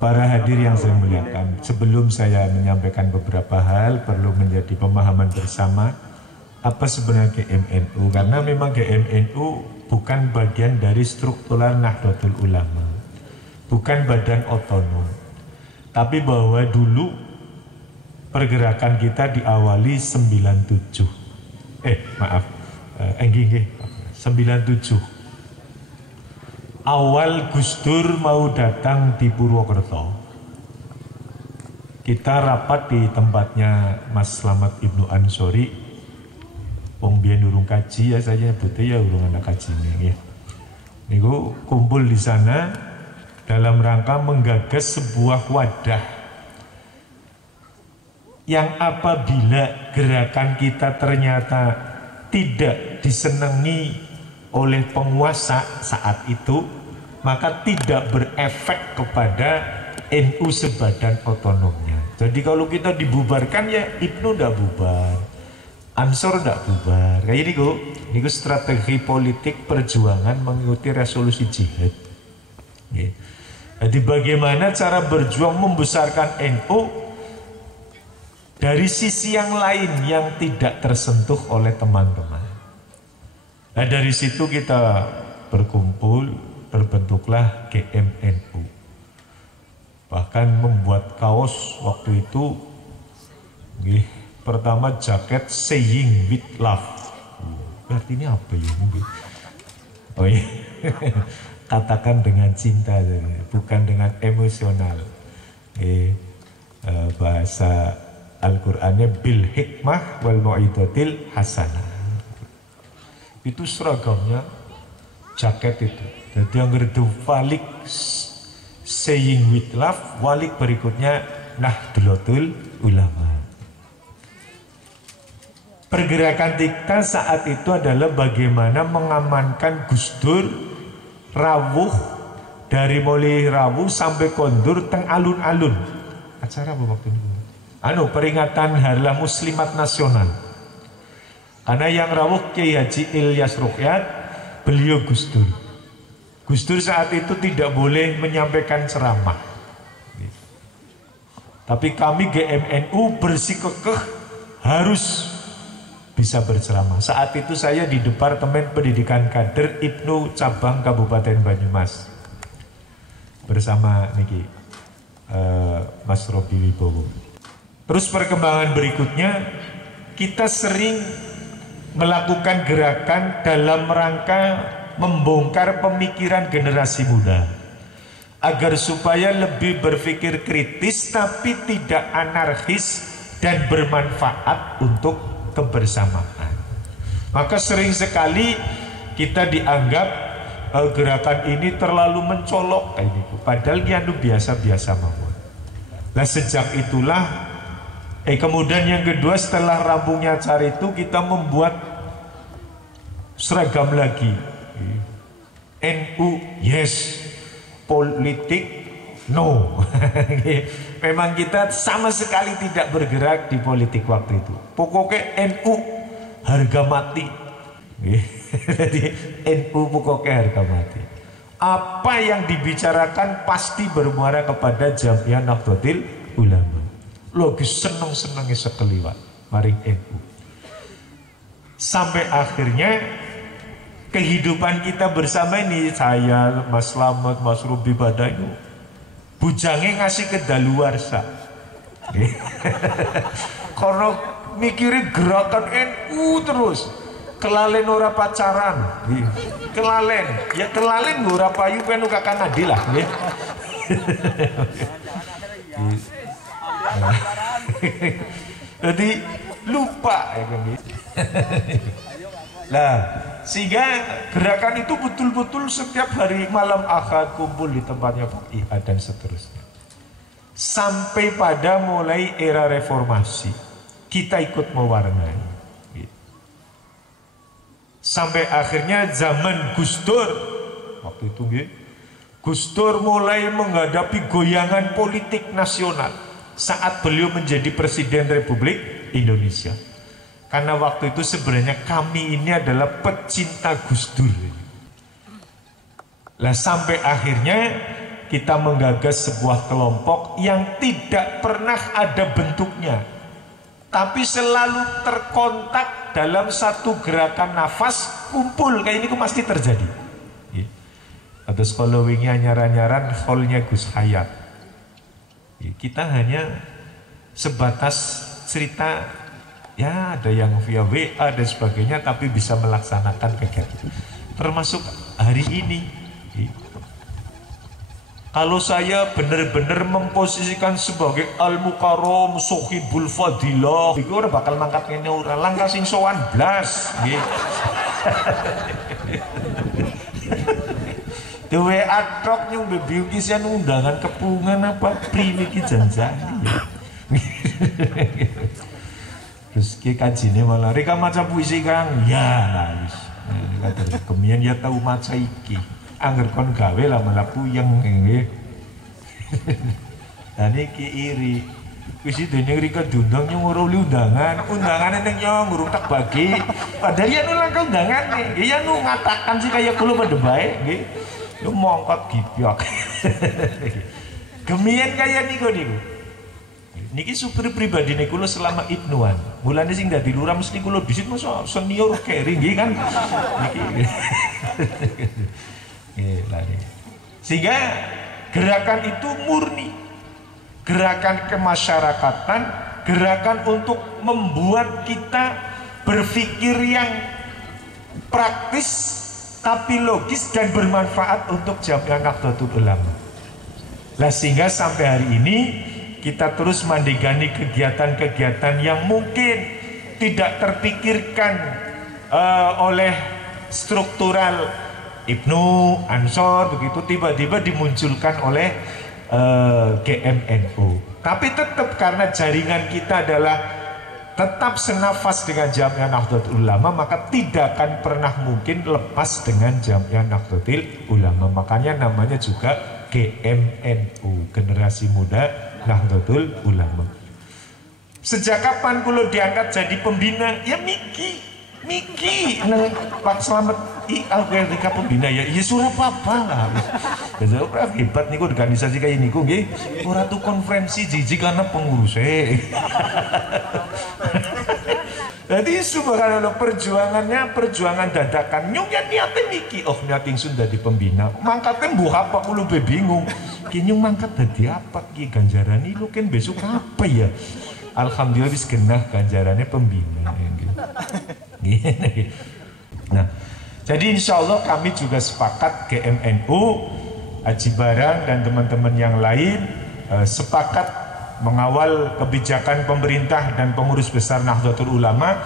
Para hadir yang saya muliakan, sebelum saya menyampaikan beberapa hal, perlu menjadi pemahaman bersama apa sebenarnya GMNU, karena memang GMNU bukan bagian dari struktural Nahdlatul Ulama, bukan badan otonom, tapi bahwa dulu pergerakan kita diawali 97, 97. Awal Gus Dur mau datang di Purwokerto, kita rapat di tempatnya Mas Slamet Ibnu Ansori. Wong biyen urung kaji ya, saya nyebutnya ya urung anak kaji nih ya. Niku kumpul di sana dalam rangka menggagas sebuah wadah yang apabila gerakan kita ternyata tidak disenangi oleh penguasa saat itu, maka tidak berefek kepada NU sebadan otonomnya. Jadi kalau kita dibubarkan ya Ibnu ndak bubar, Ansor ndak bubar. Kayak ini strategi politik perjuangan mengikuti resolusi jihad. Jadi bagaimana cara berjuang membesarkan NU dari sisi yang lain yang tidak tersentuh oleh teman-teman. Nah dari situ kita berkumpul, terbentuklah GMNU. Bahkan membuat kaos waktu itu, pertama jaket saying with love. Artinya apa ya? Oh iya, katakan dengan cinta, bukan dengan emosional. Bahasa Al-Qur'annya bil hikmah wal mau'izatil hasanah. Itu seragamnya jaket itu. Jadi yang itu walik saying with love, walik berikutnya Nahdlatul Ulama. Pergerakan kita saat itu adalah bagaimana mengamankan Gus Dur rawuh, dari mulai rawuh sampai kondur teng alun-alun. Acara apa waktu itu? Peringatan Hari Muslimat Nasional. Karena yang rawuh Kiai Haji Ilyas Rukyat, beliau Gus Dur. Gus Dur saat itu tidak boleh menyampaikan ceramah. Tapi kami GMNU bersikukuh harus bisa berceramah. Saat itu saya di Departemen Pendidikan Kader Ibnu Cabang Kabupaten Banyumas bersama niki Mas Robi Wibowo. Terus perkembangan berikutnya, kita sering melakukan gerakan dalam rangka membongkar pemikiran generasi muda agar supaya lebih berpikir kritis tapi tidak anarkis dan bermanfaat untuk kebersamaan. Maka sering sekali kita dianggap gerakan ini terlalu mencolok kayak gitu, padahal itu biasa-biasa mawon. Nah sejak itulah kemudian yang kedua, setelah rampungnya acara itu kita membuat seragam lagi. NU yes, politik no. Memang kita sama sekali tidak bergerak di politik waktu itu. Pokoknya NU harga mati. Jadi NU pokoknya harga mati. Apa yang dibicarakan pasti bermuara kepada Jamiah Nahdlatul Ulama. Logis seneng-senengnya sekeliwat maring NU. Sampai akhirnya kehidupan kita bersama ini, saya, Mas Slamet, Mas Rubi Badayu, bujangnya ngasih kedaluarsa. Karena mikirin gerakan NU terus. Kelalen ora pacaran, kelalen, ya kelalen ora payu kan kakak Nadilah. Jadi lupa ya kan. Nah, sehingga gerakan itu betul-betul setiap hari malam Ahad kumpul di tempatnya Pak Iha dan seterusnya. Sampai pada mulai era reformasi, kita ikut mewarnai. Sampai akhirnya zaman Gus Dur, waktu itu Gus Dur mulai menghadapi goyangan politik nasional saat beliau menjadi Presiden Republik Indonesia. Karena waktu itu sebenarnya kami ini adalah pecinta Gus Dur. Lah sampai akhirnya kita menggagas sebuah kelompok yang tidak pernah ada bentuknya, tapi selalu terkontak dalam satu gerakan nafas, kumpul kayak ini pasti terjadi. Atau kalau wingi nyaran-nyaran holnya Gus Hayat. Kita hanya sebatas cerita, ya ada yang via WA dan sebagainya, tapi bisa melaksanakan kegiatan. Termasuk hari ini. Kalau saya benar-benar memposisikan sebagai al-mukarram sohibul fadilah, itu orang bakal mangkat ini orang langkah sing sowan blas. Dewe atrok nyung bebiu kisian undangan kepungan apa priwi ki janjani. Terus ki kajine malah reka maca puisi Kang. Ya lah wis. Kata kemian ya tahu maca iki. Angger kon gawe lah malah puyeng nggih. Dan iki iri. Wis dene rika diundang nyung ora undangan. Undangane ning nyong urung tak bagi. Padahal ya nu langkah undangane. Ya nu ngatakan sih kaya kula pada bae nggih. Lu mongkot gipiok. Gemian kaya niku. Niki supir pribadi niku kula selama Ibnuan. Mulane sing dadi lurah mesti kula disit masa senior keri nggih kan. Niki. Sehingga gerakan itu murni. Gerakan kemasyarakatan, gerakan untuk membuat kita berpikir yang praktis tapi logis dan bermanfaat untuk Jamiah Nahdlatul Ulama. Lah sehingga sampai hari ini kita terus mandegani kegiatan-kegiatan yang mungkin tidak terpikirkan oleh struktural Ibnu Ansor, begitu tiba-tiba dimunculkan oleh GMNU. Tapi tetap karena jaringan kita adalah tetap senafas dengan Jamiah Nahdlatul Ulama, maka tidak akan pernah mungkin lepas dengan Jamiah Nahdlatul Ulama. Makanya namanya juga GMNU, Generasi Muda Nahdlatul Ulama. Sejak kapan kulo diangkat jadi pembina? Ya Miki nang Pak Slamet Al-Gharika pembina ya surah apa lah. Jadi hebat niku organisasi kayak niku nggih. Ora tuh konferensi jijik karena pengurusnya. Jadi subhanallah perjuangannya perjuangan dadakan. Nyung ya niate Miki niat ingsun dadi pembina. Mangkatnya mbuh apa kulo bingung. Ki nyung mangkat dadi apa ki ganjaran iki lho kan besok apa ya? Alhamdulillah wis genah ganjarannya pembina. Nah, jadi insya Allah kami juga sepakat GMNU, Haji Barang dan teman-teman yang lain sepakat mengawal kebijakan pemerintah dan pengurus besar Nahdlatul Ulama